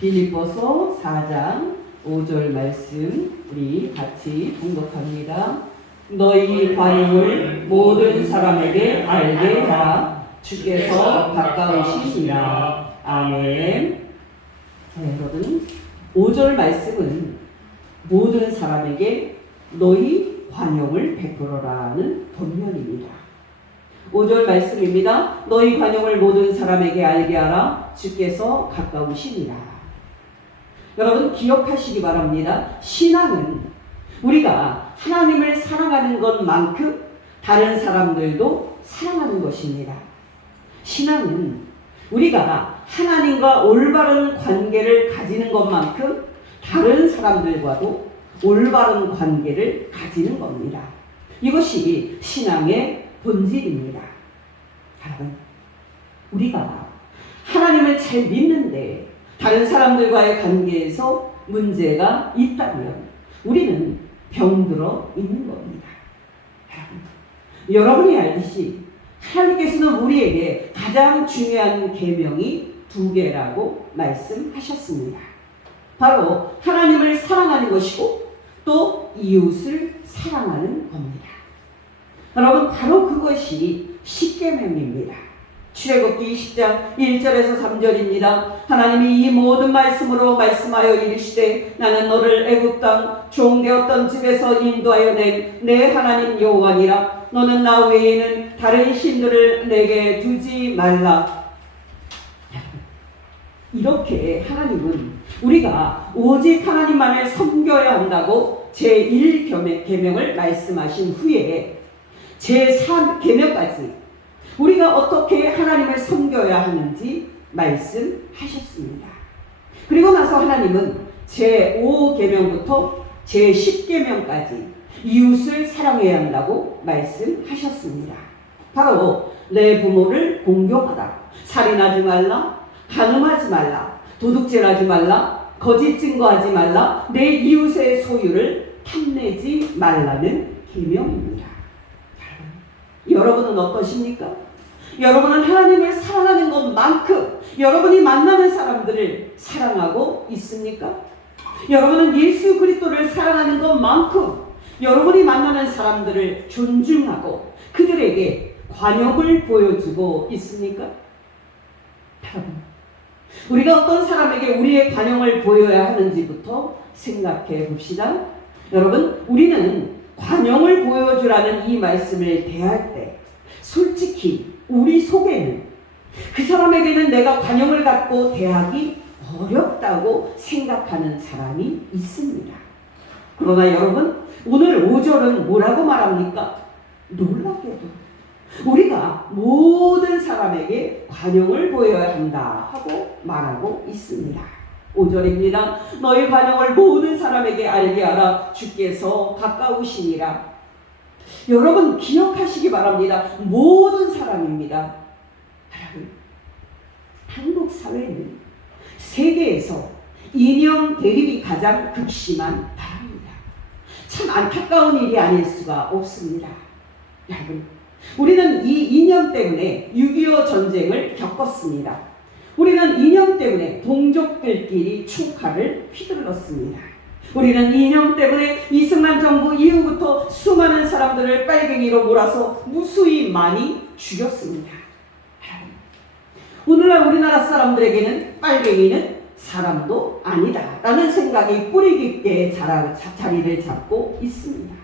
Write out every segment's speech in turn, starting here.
빌립보서 4장 5절 말씀 우리 같이 봉독합니다. 너희 관용을 모든 사람에게 알게 하라. 주께서 가까우시니라. 아멘. 여러분, 5절 말씀은 모든 사람에게 너희 관용을 베풀어라는 본면입니다. 5절 말씀입니다. 너희 관용을 모든 사람에게 알게 하라. 주께서 가까우시니라. 여러분, 기억하시기 바랍니다. 신앙은 우리가 하나님을 사랑하는 것만큼 다른 사람들도 사랑하는 것입니다. 신앙은 우리가 하나님과 올바른 관계를 가지는 것만큼 다른 사람들과도 올바른 관계를 가지는 겁니다. 이것이 신앙의 본질입니다. 여러분, 우리가 하나님을 잘 믿는데 다른 사람들과의 관계에서 문제가 있다면 우리는 병들어 있는 겁니다. 여러분이 알듯이 하나님께서는 우리에게 가장 중요한 계명이 2개라고 말씀하셨습니다. 바로 하나님을 사랑하는 것이고 또 이웃을 사랑하는 겁니다. 여러분, 바로 그것이 십계명입니다. 출애굽기 20장 1절에서 3절입니다. 하나님이 이 모든 말씀으로 말씀하여 이르시되 나는 너를 애굽 땅 종되었던 집에서 인도하여 낸 내 하나님 여호와니라. 너는 나 외에는 다른 신들을 내게 두지 말라. 이렇게 하나님은 우리가 오직 하나님만을 섬겨야 한다고 제1계명을 말씀하신 후에 제3계명까지 우리가 어떻게 하나님을 섬겨야 하는지 말씀하셨습니다. 그리고 나서 하나님은 제5계명부터 제10계명까지 이웃을 사랑해야 한다고 말씀하셨습니다. 바로 내 부모를 공경하라, 살인하지 말라, 간음하지 말라, 도둑질하지 말라, 거짓 증거하지 말라, 내 이웃의 소유를 탐내지 말라는 계명입니다. 여러분은 어떠십니까? 여러분은 하나님을 사랑하는 것만큼 여러분이 만나는 사람들을 사랑하고 있습니까? 여러분은 예수 그리스도를 사랑하는 것만큼 여러분이 만나는 사람들을 존중하고 그들에게 관용을 보여주고 있습니까? 여러분, 우리가 어떤 사람에게 우리의 관용을 보여야 하는지부터 생각해 봅시다. 여러분, 우리는 관용을 보여주라는 이 말씀을 대할 때 솔직히 우리 속에는 그 사람에게는 내가 관용을 갖고 대하기 어렵다고 생각하는 사람이 있습니다. 그러나 여러분, 오늘 5절은 뭐라고 말합니까? 놀랍게도 우리가 모든 사람에게 관용을 보여야 한다 하고 말하고 있습니다. 5절입니다. 너희 관용을 모든 사람에게 알게 하라. 주께서 가까우시니라. 여러분, 기억하시기 바랍니다. 모든 사람입니다. 여러분, 한국 사회는 세계에서 이념 대립이 가장 극심한 나라입니다. 참 안타까운 일이 아닐 수가 없습니다. 여러분, 우리는 이 이념 때문에 6.25 전쟁을 겪었습니다. 우리는 이념 때문에 동족들끼리 총칼을 휘둘렀습니다. 우리는 이념 때문에 이승만 정부 이후부터 수많은 사람들을 빨갱이로 몰아서 무수히 많이 죽였습니다. 오늘날 우리나라 사람들에게는 빨갱이는 사람도 아니다 라는 생각이 뿌리 깊게 자리를 잡고 있습니다.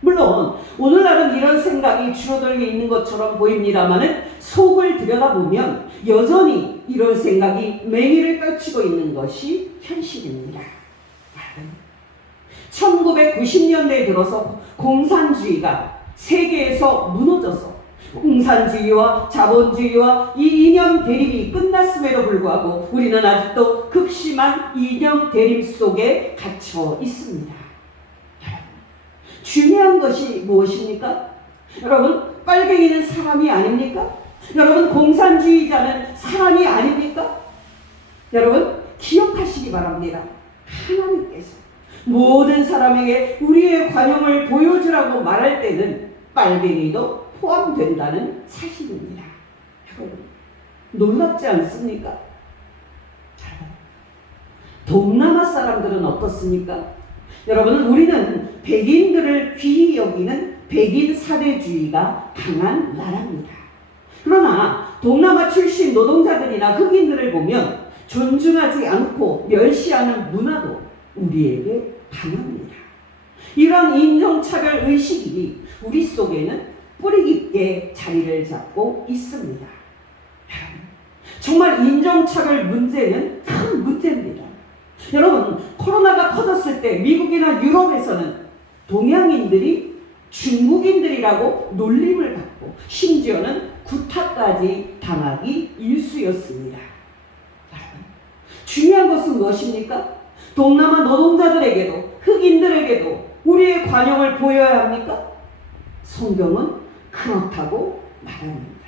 물론 오늘날은 이런 생각이 줄어들고 있는 것처럼 보입니다만 속을 들여다보면 여전히 이런 생각이 맹위를 떨치고 있는 것이 현실입니다. 1990년대에 들어서 공산주의가 세계에서 무너져서 공산주의와 자본주의와 이 이념 대립이 끝났음에도 불구하고 우리는 아직도 극심한 이념 대립 속에 갇혀 있습니다. 중요한 것이 무엇입니까? 여러분, 빨갱이는 사람이 아닙니까? 여러분, 공산주의자는 사람이 아닙니까? 여러분, 기억하시기 바랍니다. 하나님께서 모든 사람에게 우리의 관용을 보여주라고 말할 때는 빨갱이도 포함된다는 사실입니다. 여러분, 놀랍지 않습니까? 동남아 사람들은 어떻습니까? 여러분, 우리는 백인들을 귀히 여기는 백인 사대주의가 강한 나라입니다. 그러나 동남아 출신 노동자들이나 흑인들을 보면 존중하지 않고 멸시하는 문화도 우리에게 강합니다. 이런 인종차별 의식이 우리 속에는 뿌리 깊게 자리를 잡고 있습니다. 정말 인종차별 문제는 큰 문제입니다. 여러분, 코로나가 터졌을 때 미국이나 유럽에서는 동양인들이 중국인들이라고 놀림을 받고 심지어는 구타까지 당하기 일쑤였습니다. 중요한 것은 무엇입니까? 동남아 노동자들에게도 흑인들에게도 우리의 관용을 보여야 합니까? 성경은 그렇다고 말합니다.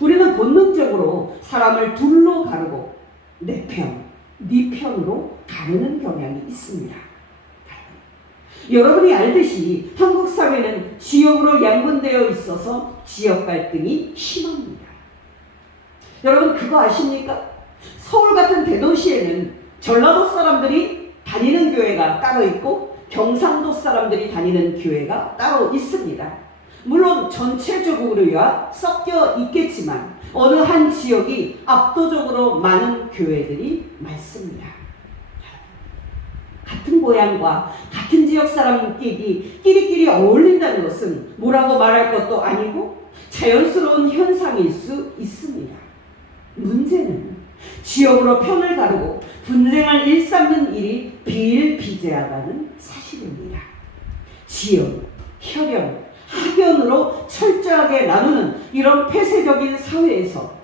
우리는 본능적으로 사람을 둘로 가르고 내 편, 네 편으로 가르는 경향이 있습니다. 여러분이 알듯이 한국 사회는 지역으로 양분되어 있어서 지역 갈등이 심합니다. 여러분, 그거 아십니까? 서울 같은 대도시에는 전라도 사람들이 다니는 교회가 따로 있고 경상도 사람들이 다니는 교회가 따로 있습니다. 물론 전체적으로야 섞여 있겠지만 어느 한 지역이 압도적으로 많은 교회들이 많습니다. 같은 고향과 같은 지역 사람끼리 끼리끼리 어울린다는 것은 뭐라고 말할 것도 아니고 자연스러운 현상일 수 있습니다. 문제는 지역으로 편을 가르고 분쟁을 일삼는 일이 비일비재하다는 사실입니다. 지역, 혈연, 학연으로 철저하게 나누는 이런 폐쇄적인 사회에서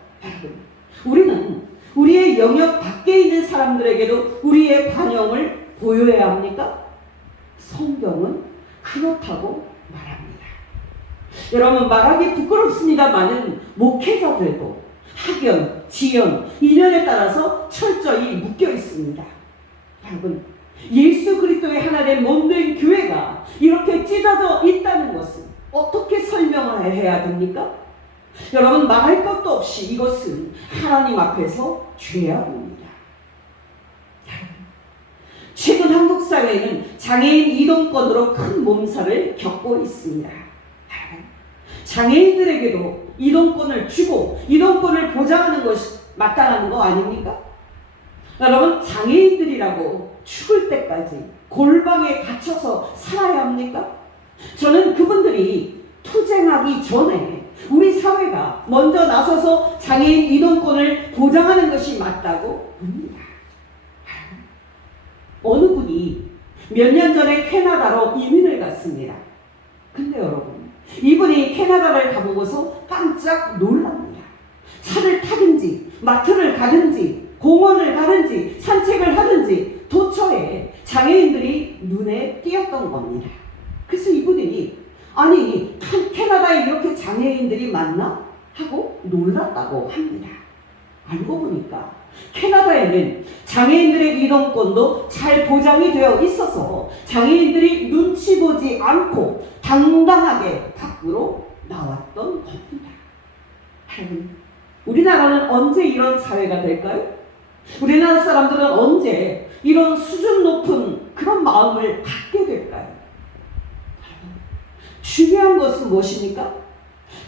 우리는 우리의 영역 밖에 있는 사람들에게도 우리의 관용을 보여야 합니까? 성경은 그렇다고 말합니다. 여러분, 말하기 부끄럽습니다만은 목회자들도 학연, 지연, 인연에 따라서 철저히 묶여 있습니다. 여러분, 예수 그리스도의 하나된 몸된 교회가 이렇게 찢어져 있다는 것은 어떻게 설명을 해야 됩니까? 여러분, 말할 것도 없이 이것은 하나님 앞에서 죄악입니다. 최근 한국 사회는 장애인 이동권으로 큰 몸살을 겪고 있습니다. 장애인들에게도 이동권을 주고 이동권을 보장하는 것이 마땅한 거 아닙니까? 여러분, 장애인들이라고 죽을 때까지 골방에 갇혀서 살아야 합니까? 저는 그분들이 투쟁하기 전에 우리 사회가 먼저 나서서 장애인 이동권을 보장하는 것이 맞다고 봅니다. 어느 분이 몇 년 전에 캐나다로 이민을 갔습니다. 근데 여러분, 이분이 캐나다를 가보고서 깜짝 놀랍니다. 차를 타든지 마트를 가든지 공원을 가든지 산책을 하든지 도처에 장애인들이 눈에 띄었던 겁니다. 그래서 이분이 아니, 캐나다에 이렇게 장애인들이 많나? 하고 놀랐다고 합니다. 알고 보니까 캐나다에는 장애인들의 이동권도 잘 보장이 되어 있어서 장애인들이 눈치 보지 않고 당당하게 밖으로 나왔던 겁니다. 우리나라는 언제 이런 사회가 될까요? 우리나라 사람들은 언제 이런 수준 높은 그런 마음을 갖게 될까요? 중요한 것은 무엇입니까?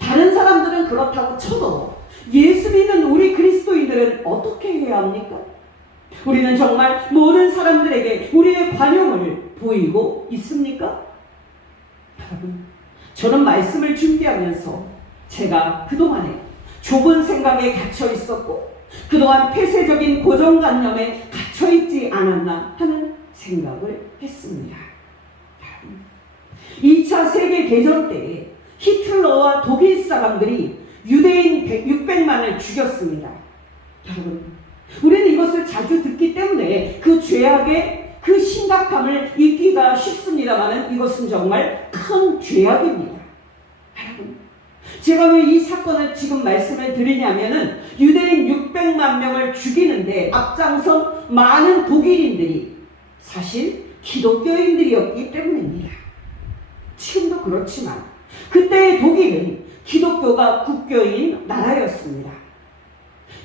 다른 사람들은 그렇다고 쳐도 예수 믿는 우리 그리스도인들은 어떻게 해야 합니까? 우리는 정말 모든 사람들에게 우리의 관용을 보이고 있습니까? 여러분, 저는 말씀을 준비하면서 제가 그동안에 좁은 생각에 갇혀 있었고 그동안 폐쇄적인 고정관념에 갇혀 있지 않았나 하는 생각을 했습니다. 2차 세계대전 때 히틀러와 독일 사람들이 유대인 600만을 죽였습니다. 여러분, 우리는 이것을 자주 듣기 때문에 그 죄악의 그 심각함을 잊기가 쉽습니다만 이것은 정말 큰 죄악입니다. 여러분, 제가 왜 이 사건을 지금 말씀을 드리냐면은 유대인 600만 명을 죽이는데 앞장선 많은 독일인들이 사실 기독교인들이었기 때문입니다. 지금도 그렇지만 그때의 독일은 기독교가 국교인 나라였습니다.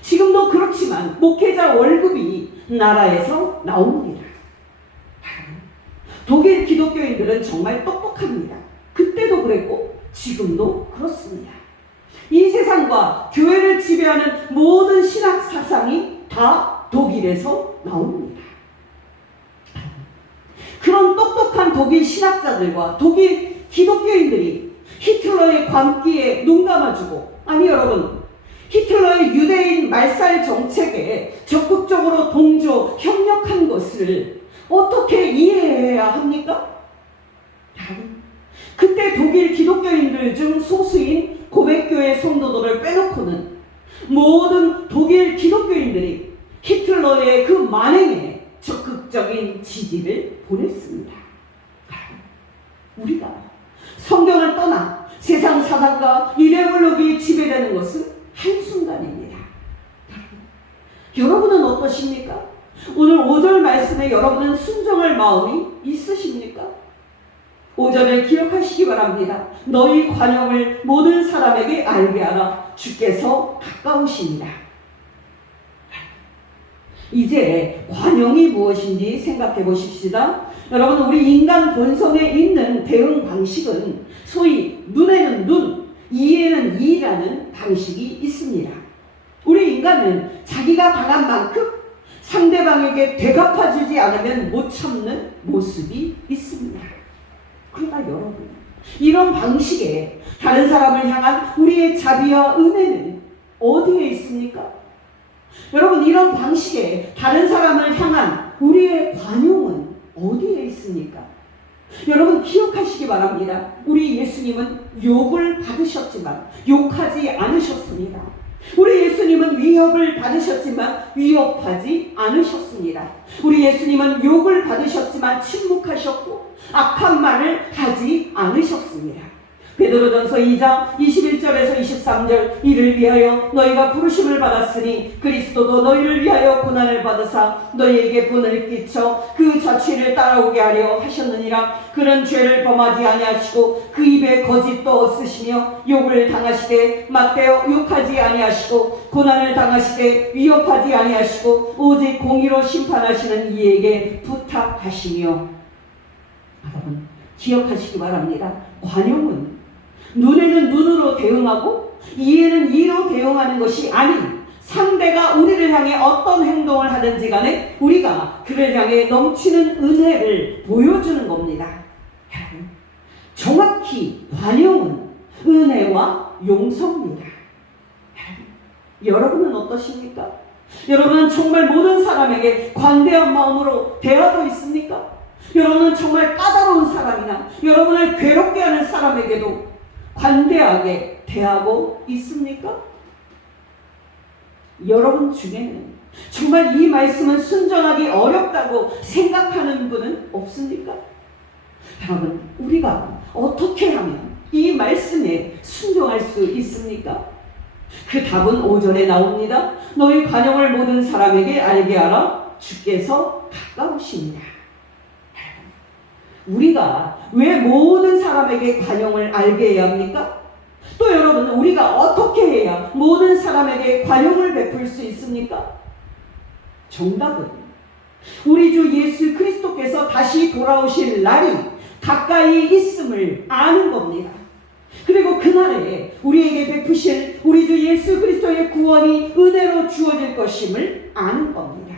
지금도 그렇지만 목회자 월급이 나라에서 나옵니다. 독일 기독교인들은 정말 똑똑합니다. 그때도 그랬고 지금도 그렇습니다. 이 세상과 교회를 지배하는 모든 신학 사상이 다 독일에서 나옵니다. 그런 똑똑한 독일 신학자들과 독일 기독교인들이 히틀러의 광기에 눈 감아주고, 아니 여러분, 히틀러의 유대인 말살 정책에 적극적으로 동조, 협력한 것을 어떻게 이해해야 합니까? 그때 독일 기독교인들 중 소수인 고백교회 성도들을 빼놓고는 모든 독일 기독교인들이 히틀러의 그 만행에 적극적인 지지를 보냈습니다. 우리가 성경을 떠나 세상 사상과 이데올로기에 지배되는 것은 한순간입니다. 여러분은 어떠십니까? 오늘 5절 말씀에 여러분은 순종할 마음이 있으십니까? 5절을 기억하시기 바랍니다. 너희 관용을 모든 사람에게 알게 하라. 주께서 가까우십니다. 이제 관용이 무엇인지 생각해 보십시다. 여러분, 우리 인간 본성에 있는 대응 방식은 소위 눈에는 눈, 이에는 이라는 방식이 있습니다. 우리 인간은 자기가 당한 만큼 상대방에게 되갚아주지 않으면 못 참는 모습이 있습니다. 그러나 여러분, 이런 방식에 다른 사람을 향한 우리의 자비와 은혜는 어디에 있습니까? 여러분, 이런 방식에 다른 사람을 향한 우리의 관용은 어디에 있습니까? 여러분, 기억하시기 바랍니다. 우리 예수님은 욕을 받으셨지만 욕하지 않으셨습니다. 우리 예수님은 위협을 받으셨지만 위협하지 않으셨습니다. 우리 예수님은 욕을 받으셨지만 침묵하셨고 악한 말을 하지 않으셨습니다. 베드로전서 2장 21절에서 23절, 이를 위하여 너희가 부르심을 받았으니 그리스도도 너희를 위하여 고난을 받으사 너희에게 분을 끼쳐 그 자취를 따라오게 하려 하셨느니라. 그는 죄를 범하지 아니하시고 그 입에 거짓도 없으시며 욕을 당하시되 맞대어 욕하지 아니하시고 고난을 당하시되 위협하지 아니하시고 오직 공의로 심판하시는 이에게 부탁하시며. 여러분, 기억하시기 바랍니다. 관용은 눈에는 눈으로 대응하고 이에는 이로 대응하는 것이 아닌, 상대가 우리를 향해 어떤 행동을 하든지 간에 우리가 그를 향해 넘치는 은혜를 보여주는 겁니다. 정확히 관용은 은혜와 용서입니다. 여러분은 어떠십니까? 여러분은 정말 모든 사람에게 관대한 마음으로 대하고 있습니까? 여러분은 정말 까다로운 사람이나 여러분을 괴롭게 하는 사람에게도 관대하게 대하고 있습니까? 여러분 중에는 정말 이 말씀은 순종하기 어렵다고 생각하는 분은 없습니까? 여러분, 우리가 어떻게 하면 이 말씀에 순종할 수 있습니까? 그 답은 5절에 나옵니다. 너희 관용을 모든 사람에게 알게 하라. 주께서 가까우십니다. 우리가 왜 모든 사람에게 관용을 알게 해야 합니까? 또 여러분, 우리가 어떻게 해야 모든 사람에게 관용을 베풀 수 있습니까? 정답은 우리 주 예수 그리스도께서 다시 돌아오실 날이 가까이 있음을 아는 겁니다. 그리고 그날에 우리에게 베푸실 우리 주 예수 그리스도의 구원이 은혜로 주어질 것임을 아는 겁니다.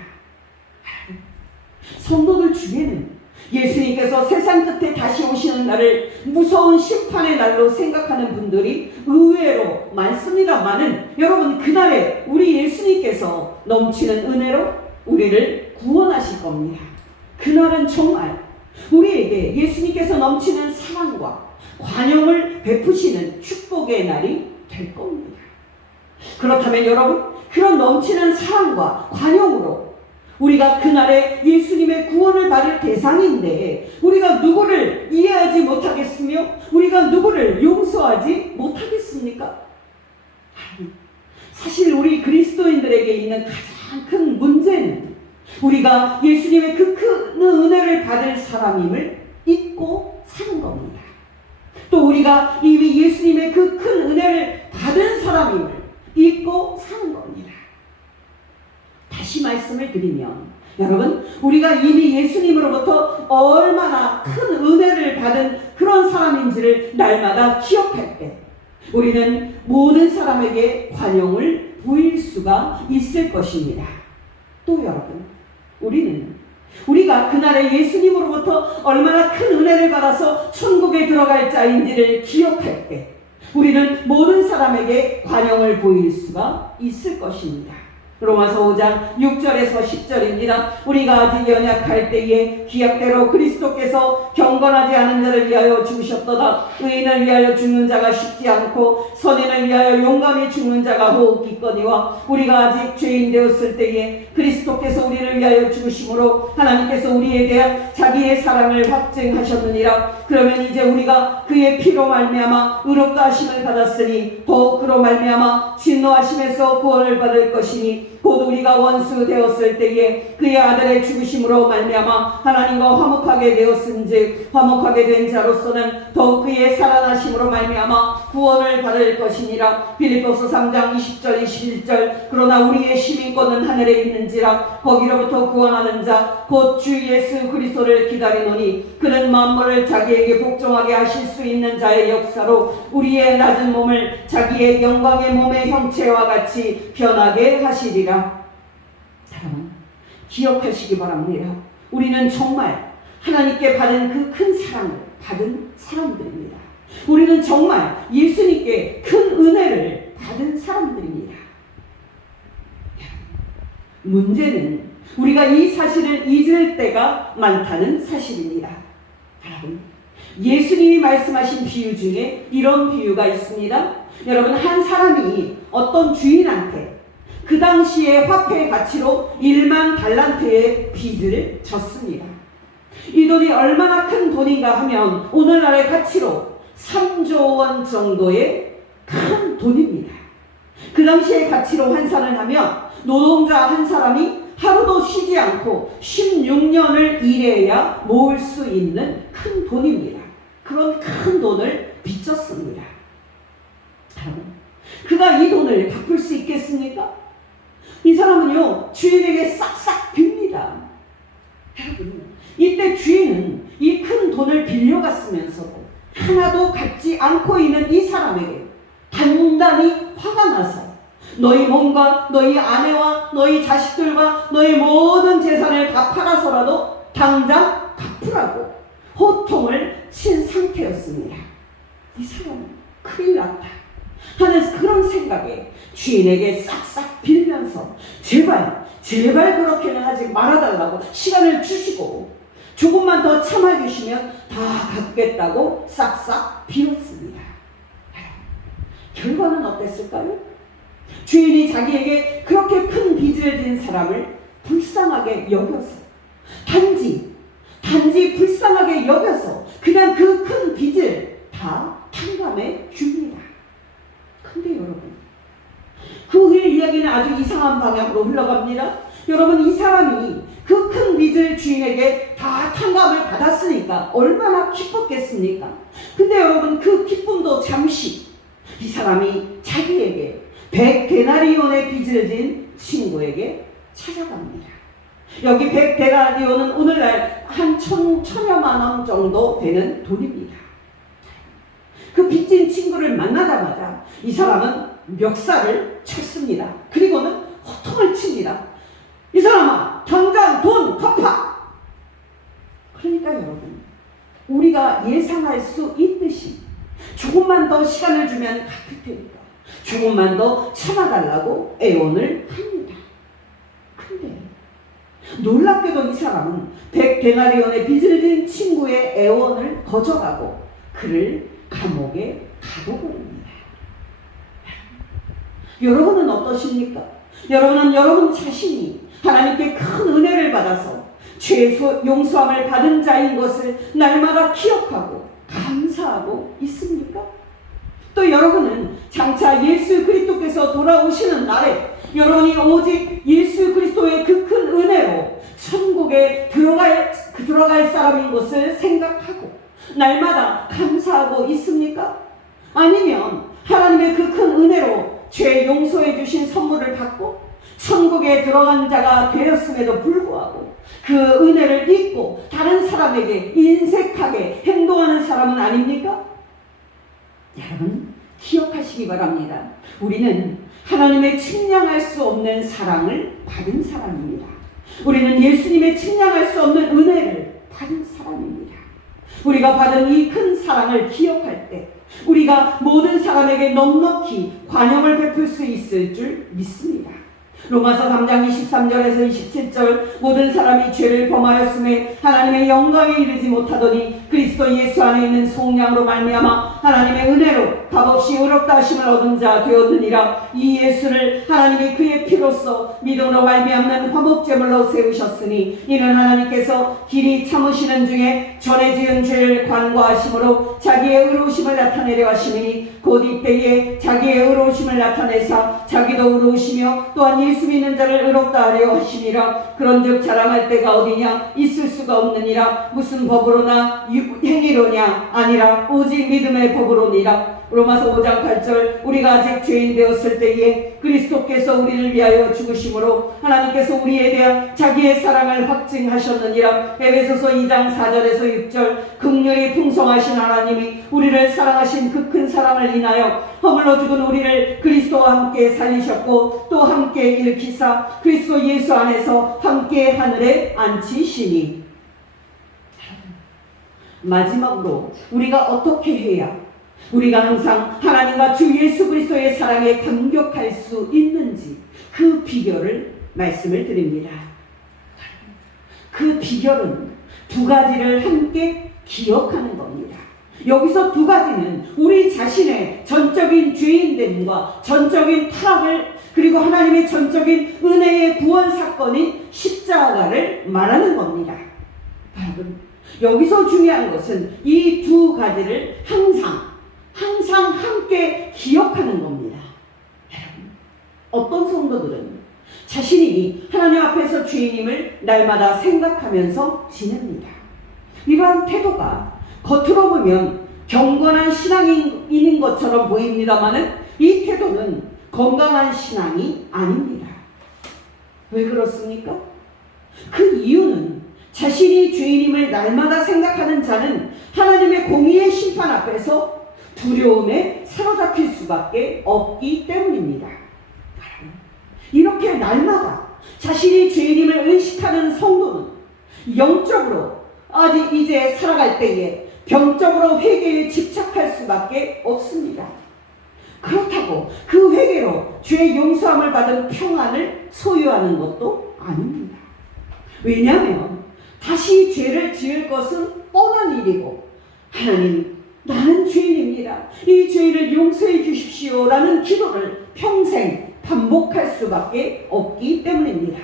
성도들 중에는 예수님께서 세상 끝에 다시 오시는 날을 무서운 심판의 날로 생각하는 분들이 의외로 많습니다만은, 여러분, 그날에 우리 예수님께서 넘치는 은혜로 우리를 구원하실 겁니다. 그날은 정말 우리에게 예수님께서 넘치는 사랑과 관용을 베푸시는 축복의 날이 될 겁니다. 그렇다면 여러분, 그런 넘치는 사랑과 관용으로 우리가 그날에 예수님의 구원을 받을 대상인데 우리가 누구를 이해하지 못하겠으며 우리가 누구를 용서하지 못하겠습니까? 사실 우리 그리스도인들에게 있는 가장 큰 문제는 우리가 예수님의 그 큰 은혜를 받을 사람임을 잊고 사는 겁니다. 또 우리가 이미 예수님의 그 큰 은혜를 받은 사람임을 잊고 사는 겁니다. 다시 말씀을 드리면, 여러분, 우리가 이미 예수님으로부터 얼마나 큰 은혜를 받은 그런 사람인지를 날마다 기억할 때 우리는 모든 사람에게 관용을 보일 수가 있을 것입니다. 또 여러분, 우리가 그날에 예수님으로부터 얼마나 큰 은혜를 받아서 천국에 들어갈 자인지를 기억할 때 우리는 모든 사람에게 관용을 보일 수가 있을 것입니다. 로마서 5장 6절에서 10절입니다. 우리가 아직 연약할 때에 기약대로 그리스도께서 경건하지 않은 자를 위하여 죽으셨도다. 의인을 위하여 죽는 자가 쉽지 않고 선인을 위하여 용감히 죽는 자가 호흡기거니와 우리가 아직 죄인 되었을 때에 그리스도께서 우리를 위하여 죽으심으로 하나님께서 우리에 대한 자기의 사랑을 확증하셨느니라. 그러면 이제 우리가 그의 피로 말미암아 의롭다 하심을 받았으니 더욱 그로 말미암아 진노하심에서 구원을 받을 것이니 곧 우리가 원수 되었을 때에 그의 아들의 죽으심으로 말미암아 하나님과 화목하게 되었은즉 화목하게 된 자로서는 더욱 그의 살아나심으로 말미암아 구원을 받을 것이니라. 빌립보서 3장 20절 21절 그러나 우리의 시민권은 하늘에 있는지라 거기로부터 구원하는 자 곧 주 예수 그리스도를 기다리노니 그는 만물을 자기에게 복종하게 하실 수 있는 자의 역사로 우리의 낮은 몸을 자기의 영광의 몸의 형체와 같이 변하게 하시리라. 여러분, 기억하시기 바랍니다. 우리는 정말 하나님께 받은 그 큰 사랑을 받은 사람들입니다. 우리는 정말 예수님께 큰 은혜를 받은 사람들입니다. 문제는 우리가 이 사실을 잊을 때가 많다는 사실입니다. 여러분, 예수님이 말씀하신 비유 중에 이런 비유가 있습니다. 여러분, 한 사람이 어떤 주인한테 그 당시의 화폐 가치로 1만 달란트의 빚을 졌습니다. 이 돈이 얼마나 큰 돈인가 하면 오늘날의 가치로 3조 원 정도의 큰 돈입니다. 그 당시의 가치로 환산을 하면 노동자 한 사람이 하루도 쉬지 않고 16년을 일해야 모을 수 있는 큰 돈입니다. 그런 큰 돈을 빚졌습니다. 그가 이 돈을 갚을 수 있겠습니까? 이 사람은요, 주인에게 싹싹 빕니다. 여러분, 이때 주인은 이 큰 돈을 빌려갔으면서도 하나도 갚지 않고 있는 이 사람에게 단단히 화가 나서 너희 몸과 너희 아내와 너희 자식들과 너희 모든 재산을 다 팔아서라도 당장 갚으라고 호통을 친 상태였습니다. 이 사람은 큰일 났다 하는 그런 생각에 주인에게 싹싹 빌면서 제발 그렇게는 하지 말아달라고 시간을 주시고 조금만 더 참아주시면 다 갚겠다고 싹싹 빌었습니다. 결과는 어땠을까요? 주인이 자기에게 그렇게 큰 빚을 진 사람을 불쌍하게 여겨서 단지 불쌍하게 여겨서 그냥 그 큰 빚을 다 탕감해 줍니다. 근데 여러분, 그 후의 이야기는 아주 이상한 방향으로 흘러갑니다. 여러분, 이 사람이 그 큰 빚을 주인에게 다 탕감을 받았으니까 얼마나 기뻤겠습니까? 근데 여러분, 그 기쁨도 잠시 이 사람이 자기에게 100데나리온의 빚을 진 친구에게 찾아갑니다. 여기 100데나리온은 오늘날 한 천여만 원 정도 되는 돈입니다. 그 빚진 친구를 만나자마자 이 사람은 멱살을 쳤습니다. 그리고는 호통을 칩니다. 이 사람아, 당장 돈 갚아! 그러니까 여러분, 우리가 예상할 수 있듯이 조금만 더 시간을 주면 갚을 테니까 조금만 더 참아달라고 애원을 합니다. 근데 놀랍게도 이 사람은 100데나리온의 빚을 진 친구의 애원을 거절하고 그를 감옥에 가둬버립니다. 여러분은 어떠십니까? 여러분은 여러분 자신이 하나님께 큰 은혜를 받아서 죄 용서함을 받은 자인 것을 날마다 기억하고 감사하고 있습니까? 또 여러분은 장차 예수 그리스도께서 돌아오시는 날에 여러분이 오직 예수 그리스도의 그 큰 은혜로 천국에 들어갈 사람인 것을 생각하고 날마다 감사하고 있습니까? 아니면 하나님의 그 큰 은혜로 죄 용서해 주신 선물을 받고 천국에 들어간 자가 되었음에도 불구하고 그 은혜를 잊고 다른 사람에게 인색하게 행동하는 사람은 아닙니까? 여러분 기억하시기 바랍니다. 우리는 하나님의 측량할 수 없는 사랑을 받은 사람입니다. 우리는 예수님의 측량할 수 없는 은혜를 받은 사람입니다. 우리가 받은 이 큰 사랑을 기억할 때 우리가 모든 사람에게 넉넉히 관용을 베풀 수 있을 줄 믿습니다. 로마서 3장 23절에서 27절 모든 사람이 죄를 범하였음에 하나님의 영광에 이르지 못하더니 그리스도 예수 안에 있는 속량으로 말미암아 하나님의 은혜로 값없이 의롭다 하심을 얻은 자 되었느니라. 이 예수를 하나님이 그의 피로써 믿음으로 말미암는 화목제물로 세우셨으니 이는 하나님께서 길이 참으시는 중에 전에 지은 죄를 관과하심으로 자기의 의로우심을 나타내려 하시니 곧 이때에 자기의 의로우심을 나타내사 자기도 의로우시며 또한 예수 믿는 자를 의롭다 하려 하시니라. 그런즉 자랑할 때가 어디냐? 있을 수가 없느니라. 무슨 법으로나 행위로냐? 아니라 오직 믿음의 법으로니라. 로마서 5장 8절 우리가 아직 죄인 되었을 때에 그리스도께서 우리를 위하여 죽으심으로 하나님께서 우리에 대한 자기의 사랑을 확증하셨느니라. 에베소서 2장 4절에서 6절 긍휼이 풍성하신 하나님이 우리를 사랑하신 그 큰 사랑을 인하여 허물러 죽은 우리를 그리스도와 함께 살리셨고 또 함께 일으키사 그리스도 예수 안에서 함께 하늘에 앉히시니. 마지막으로 우리가 어떻게 해야 우리가 항상 하나님과 주 예수 그리스도의 사랑에 감격할 수 있는지 그 비결을 말씀을 드립니다. 그 비결은 두 가지를 함께 기억하는 겁니다. 여기서 두 가지는 우리 자신의 전적인 죄인됨과 전적인 타락을 그리고 하나님의 전적인 은혜의 구원 사건인 십자가를 말하는 겁니다. 여러분 여기서 중요한 것은 이 두 가지를 항상 함께 기억하는 겁니다. 여러분 어떤 성도들은 자신이 하나님 앞에서 죄인임을 날마다 생각하면서 지냅니다. 이러한 태도가 겉으로 보면 경건한 신앙인인 것처럼 보입니다마는 이 태도는 건강한 신앙이 아닙니다. 왜 그렇습니까? 그 이유는 자신이 죄인임을 날마다 생각하는 자는 하나님의 공의의 심판 앞에서 두려움에 사로잡힐 수밖에 없기 때문입니다. 이렇게 날마다 자신이 죄인임을 의식하는 성도는 영적으로 아직 이제 살아갈 때에 병적으로 회개에 집착할 수밖에 없습니다. 그렇다고 그 회개로 죄의 용서함을 받은 평안을 소유하는 것도 아닙니다. 왜냐하면 다시 죄를 지을 것은 뻔한 일이고 하나님 나는 죄인입니다. 이 죄를 용서해 주십시오 라는 기도를 평생 반복할 수밖에 없기 때문입니다.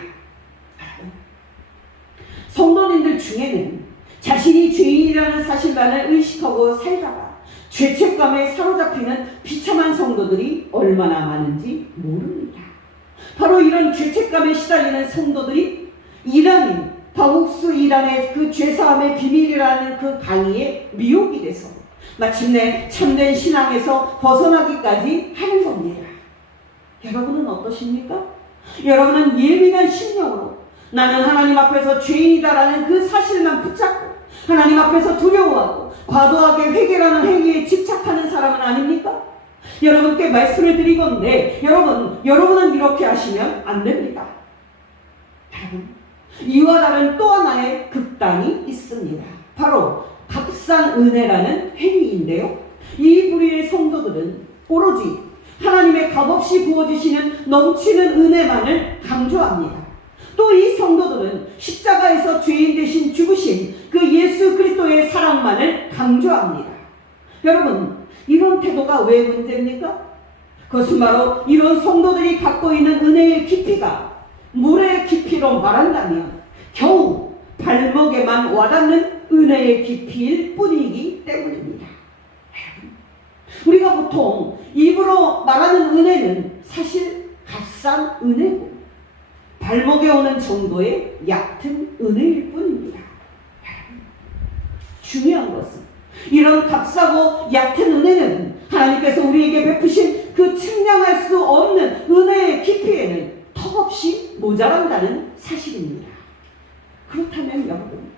성도님들 중에는 자신이 죄인이라는 사실만을 의식하고 살다가 죄책감에 사로잡히는 비참한 성도들이 얼마나 많은지 모릅니다. 바로 이런 죄책감에 시달리는 성도들이 이란인 박옥수 이란의 그 죄사함의 비밀이라는 그 강의에 미혹이 돼서 마침내 참된 신앙에서 벗어나기까지 하는 겁니다. 여러분은 어떠십니까? 여러분은 예민한 심령으로 나는 하나님 앞에서 죄인이다라는 그 사실만 붙잡고 하나님 앞에서 두려워하고 과도하게 회개라는 행위에 집착하는 사람은 아닙니까? 여러분께 말씀을 드리건데 여러분은 이렇게 하시면 안 됩니다. 여러분, 이와 다른 또 하나의 극단이 있습니다. 바로 값싼 은혜라는 행위인데요. 이 부류의 성도들은 오로지 하나님의 값없이 부어주시는 넘치는 은혜만을 강조합니다. 또 이 성도들은 십자가에서 죄인 대신 죽으신 그 예수 그리스도의 사랑만을 강조합니다. 여러분, 이런 태도가 왜 문제입니까? 그것은 바로 이런 성도들이 갖고 있는 은혜의 깊이가 물의 깊이로 말한다면 겨우 발목에만 와닿는 은혜의 깊이일 뿐이기 때문입니다. 우리가 보통 입으로 말하는 은혜는 사실 값싼 은혜고 발목에 오는 정도의 얕은 은혜일 뿐입니다. 중요한 것은 이런 값싸고 얕은 은혜는 하나님께서 우리에게 베푸신 그 측량할 수 없는 은혜의 깊이에는 더 턱없이 모자란다는 사실입니다. 그렇다면 여러분,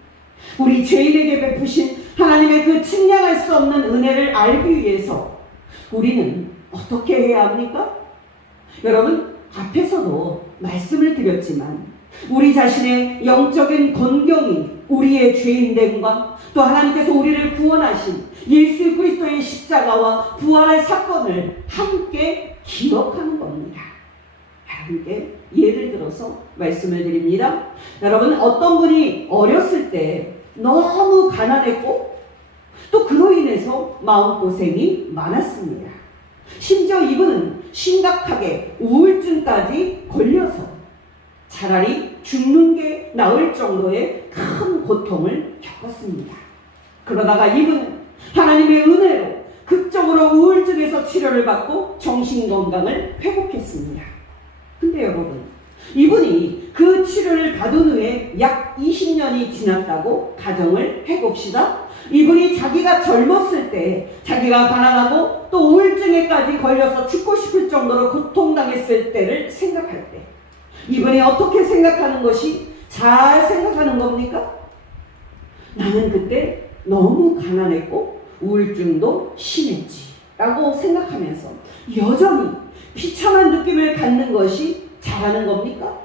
우리 죄인에게 베푸신 하나님의 그 측량할 수 없는 은혜를 알기 위해서 우리는 어떻게 해야 합니까? 여러분, 앞에서도 말씀을 드렸지만 우리 자신의 영적인 건경이 우리의 죄인됨과 또 하나님께서 우리를 구원하신 예수 그리스도의 십자가와 부활의 사건을 함께 기억하는 겁니다. 여러분께 예를 들어서 말씀을 드립니다. 여러분, 어떤 분이 어렸을 때 너무 가난했고 또 그로 인해서 마음고생이 많았습니다. 심지어 이분은 심각하게 우울증까지 걸려서 차라리 죽는 게 나을 정도의 큰 고통을 겪었습니다. 그러다가 이분은 하나님의 은혜로 극적으로 우울증에서 치료를 받고 정신건강을 회복했습니다. 근데 여러분, 이분이 그 치료를 받은 후에 약 20년이 지났다고 가정을 해봅시다. 이분이 자기가 젊었을 때 자기가 가난하고 또 우울증에까지 걸려서 죽고 싶을 정도로 고통당했을 때를 생각할 때 이분이 어떻게 생각하는 것이 잘 생각하는 겁니까? 나는 그때 너무 가난했고 우울증도 심했지 라고 생각하면서 여전히 비참한 느낌을 갖는 것이 잘하는 겁니까?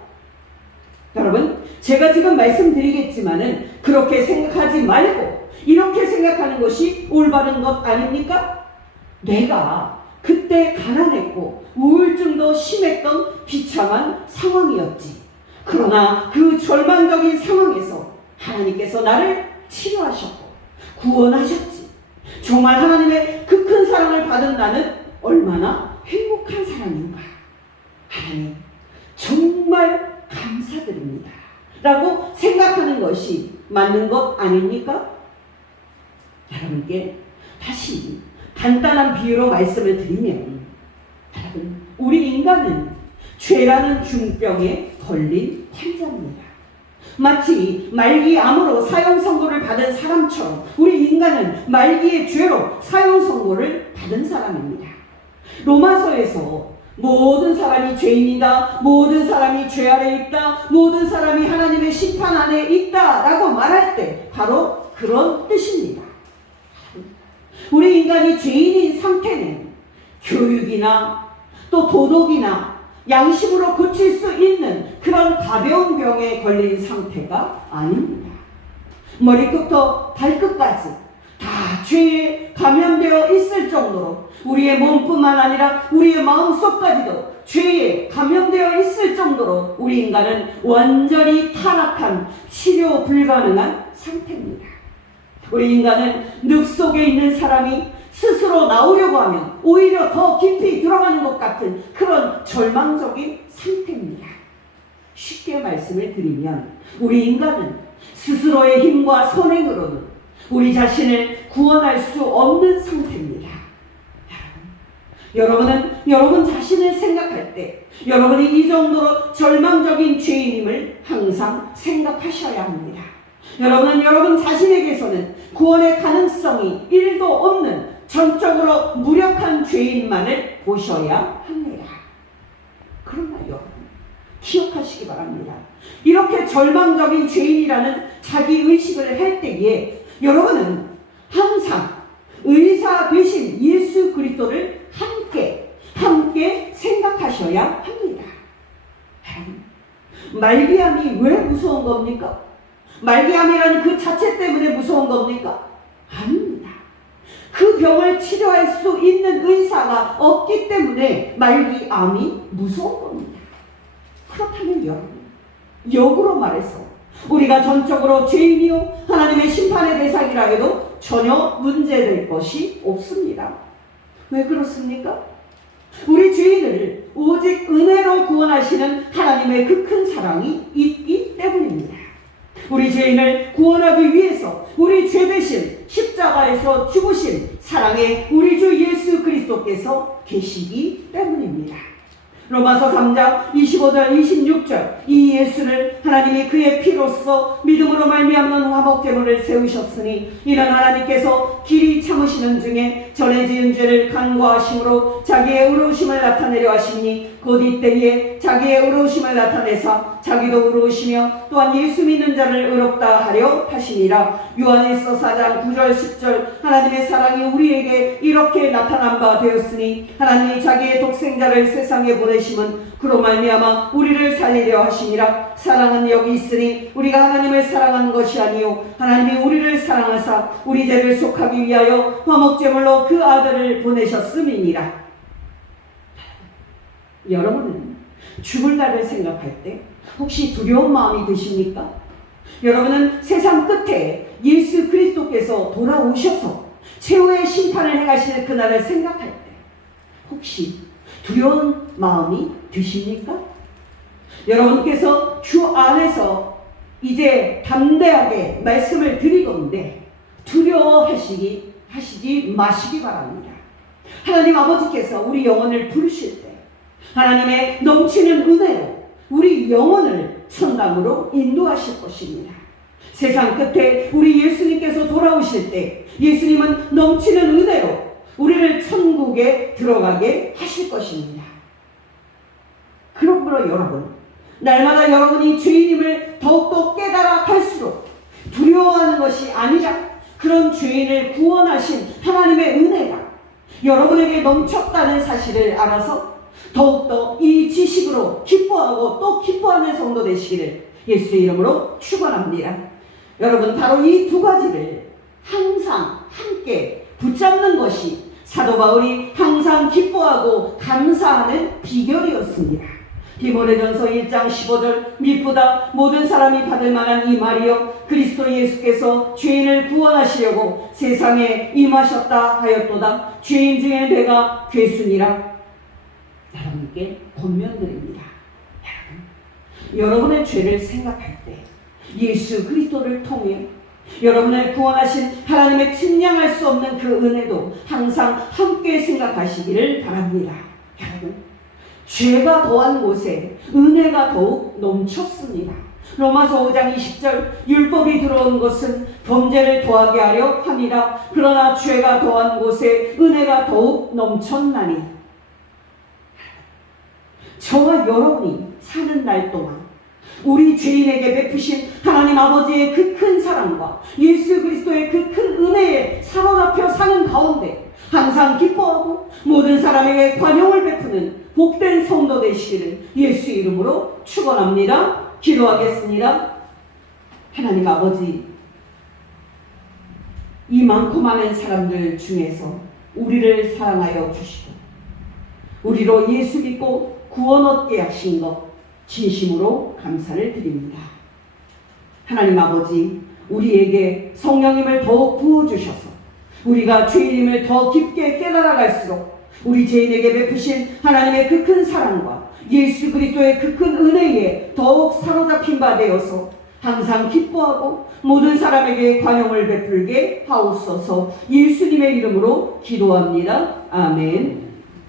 여러분, 제가 지금 말씀드리겠지만은 그렇게 생각하지 말고 이렇게 생각하는 것이 올바른 것 아닙니까? 내가 그때 가난했고 우울증도 심했던 비참한 상황이었지. 그러나 그 절망적인 상황에서 하나님께서 나를 치료하셨고 구원하셨지. 정말 하나님의 그 큰 사랑을 받은 나는 얼마나 행복한 사람인가. 하나님, 정말 감사드립니다 라고 생각하는 것이 맞는 것 아닙니까? 여러분께 다시 간단한 비유로 말씀을 드리면, 여러분, 우리 인간은 죄라는 중병에 걸린 환자입니다. 마치 말기암으로 사형 선고를 받은 사람처럼 우리 인간은 말기의 죄로 사형 선고를 받은 사람입니다. 로마서에서 모든 사람이 죄인이다, 모든 사람이 죄 아래 있다, 모든 사람이 하나님의 심판 안에 있다 라고 말할 때 바로 그런 뜻입니다. 우리 인간이 죄인인 상태는 교육이나 또 도덕이나 양심으로 고칠 수 있는 그런 가벼운 병에 걸린 상태가 아닙니다. 머리끝부터 발끝까지 다 죄에 감염되어 있을 정도로 우리의 몸뿐만 아니라 우리의 마음속까지도 죄에 감염되어 있을 정도로 우리 인간은 완전히 타락한 치료 불가능한 상태입니다. 우리 인간은 늪 속에 있는 사람이 스스로 나오려고 하면 오히려 더 깊이 들어가는 것 같은 그런 절망적인 상태입니다. 쉽게 말씀을 드리면 우리 인간은 스스로의 힘과 선행으로는 우리 자신을 구원할 수 없는 상태입니다. 여러분은 여러분 자신을 생각할 때 여러분이 이 정도로 절망적인 죄인임을 항상 생각하셔야 합니다. 여러분은 여러분 자신에게서는 구원의 가능성이 1도 없는 전적으로 무력한 죄인만을 보셔야 합니다. 그러나 여러분, 기억하시기 바랍니다. 이렇게 절망적인 죄인이라는 자기 의식을 할 때에 여러분은 항상 의사 되신 예수 그리스도를 함께 생각하셔야 합니다. 말기암이 왜 무서운 겁니까? 말기암이라는 그 자체 때문에 무서운 겁니까? 아닙니다. 그 병을 치료할 수 있는 의사가 없기 때문에 말기암이 무서운 겁니다. 그렇다면 여러분, 역으로 말해서 우리가 전적으로 죄인이요 하나님의 심판의 대상이라 해도 전혀 문제될 것이 없습니다. 왜 그렇습니까? 우리 죄인을 오직 은혜로 구원하시는 하나님의 그 큰 사랑이 있기 때문입니다. 우리 죄인을 구원하기 위해서 우리 죄 대신 십자가에서 죽으신 사랑의 우리 주 예수 그리스도께서 계시기 때문입니다. 로마서 3장 25절 26절 이 예수를 하나님이 그의 피로써 믿음으로 말미암는 화목제물을 세우셨으니 이는 하나님께서 길이 참으시는 중에 전에 지은 죄를 간과하심으로 자기의 의로우심을 나타내려 하시니 곧 이때에 자기의 의로우심을 나타내사 자기도 의로우시며 또한 예수 믿는 자를 의롭다 하려 하시니라. 요한일서 4장 9절 10절 하나님의 사랑이 우리에게 이렇게 나타난 바 되었으니 하나님이 자기의 독생자를 세상에 보내심은 그로 말미암아 우리를 살리려 하시니라. 사랑은 여기 있으니 우리가 하나님을 사랑하는 것이 아니요 하나님이 우리를 사랑하사 우리 죄를 속하기 위하여 화목제물로 그 아들을 보내셨음이니라. 여러분은 죽을 날을 생각할 때 혹시 두려운 마음이 드십니까? 여러분은 세상 끝에 예수 그리스도께서 돌아오셔서 최후의 심판을 행하실 그날을 생각할 때 혹시 두려운 마음이 드십니까? 여러분께서 주 안에서 이제 담대하게 말씀을 드리건대 두려워하시지 마시기 바랍니다. 하나님 아버지께서 우리 영혼을 부르실 때 하나님의 넘치는 은혜로 우리 영혼을 천당으로 인도하실 것입니다. 세상 끝에 우리 예수님께서 돌아오실 때 예수님은 넘치는 은혜로 우리를 천국에 들어가게 하실 것입니다. 그러므로 여러분, 날마다 여러분이 죄인임을 더욱더 깨달아 갈수록 두려워하는 것이 아니라 그런 죄인을 구원하신 하나님의 은혜가 여러분에게 넘쳤다는 사실을 알아서 더욱더 이 지식으로 기뻐하고 또 기뻐하는 성도 되시기를 예수의 이름으로 축원합니다. 여러분, 바로 이 두 가지를 항상 함께 붙잡는 것이 사도 바울이 항상 기뻐하고 감사하는 비결이었습니다. 디모데전서 1장 15절 미쁘다 모든 사람이 받을 만한 이 말이여 그리스도 예수께서 죄인을 구원하시려고 세상에 임하셨다 하였도다. 죄인 중에 내가 괴순이라. 여러분께 권면드립니다. 여러분의 죄를 생각할 때 예수 그리스도를 통해 여러분을 구원하신 하나님의 측량할 수 없는 그 은혜도 항상 함께 생각하시기를 바랍니다. 여러분, 죄가 더한 곳에 은혜가 더욱 넘쳤습니다. 로마서 5장 20절 율법이 들어온 것은 범죄를 더하게 하려 함이라. 그러나 죄가 더한 곳에 은혜가 더욱 넘쳤나니. 저와 여러분이 사는 날 동안 우리 죄인에게 베푸신 하나님 아버지의 그 큰 사랑과 예수 그리스도의 그 큰 은혜에 사로잡혀 사는 가운데 항상 기뻐하고 모든 사람에게 관용을 베푸는 복된 성도 되시기를 예수 이름으로 축원합니다. 기도하겠습니다. 하나님 아버지, 이 많고 많은 사람들 중에서 우리를 사랑하여 주시고 우리로 예수 믿고 구원 얻게 하신 것 진심으로 감사를 드립니다. 하나님 아버지, 우리에게 성령님을 더욱 부어주셔서 우리가 죄인임을 더 깊게 깨달아갈수록 우리 죄인에게 베푸신 하나님의 그 큰 사랑과 예수 그리스도의 그 큰 은혜에 더욱 사로잡힌 바 되어서 항상 기뻐하고 모든 사람에게 관용을 베풀게 하옵소서. 예수님의 이름으로 기도합니다. 아멘.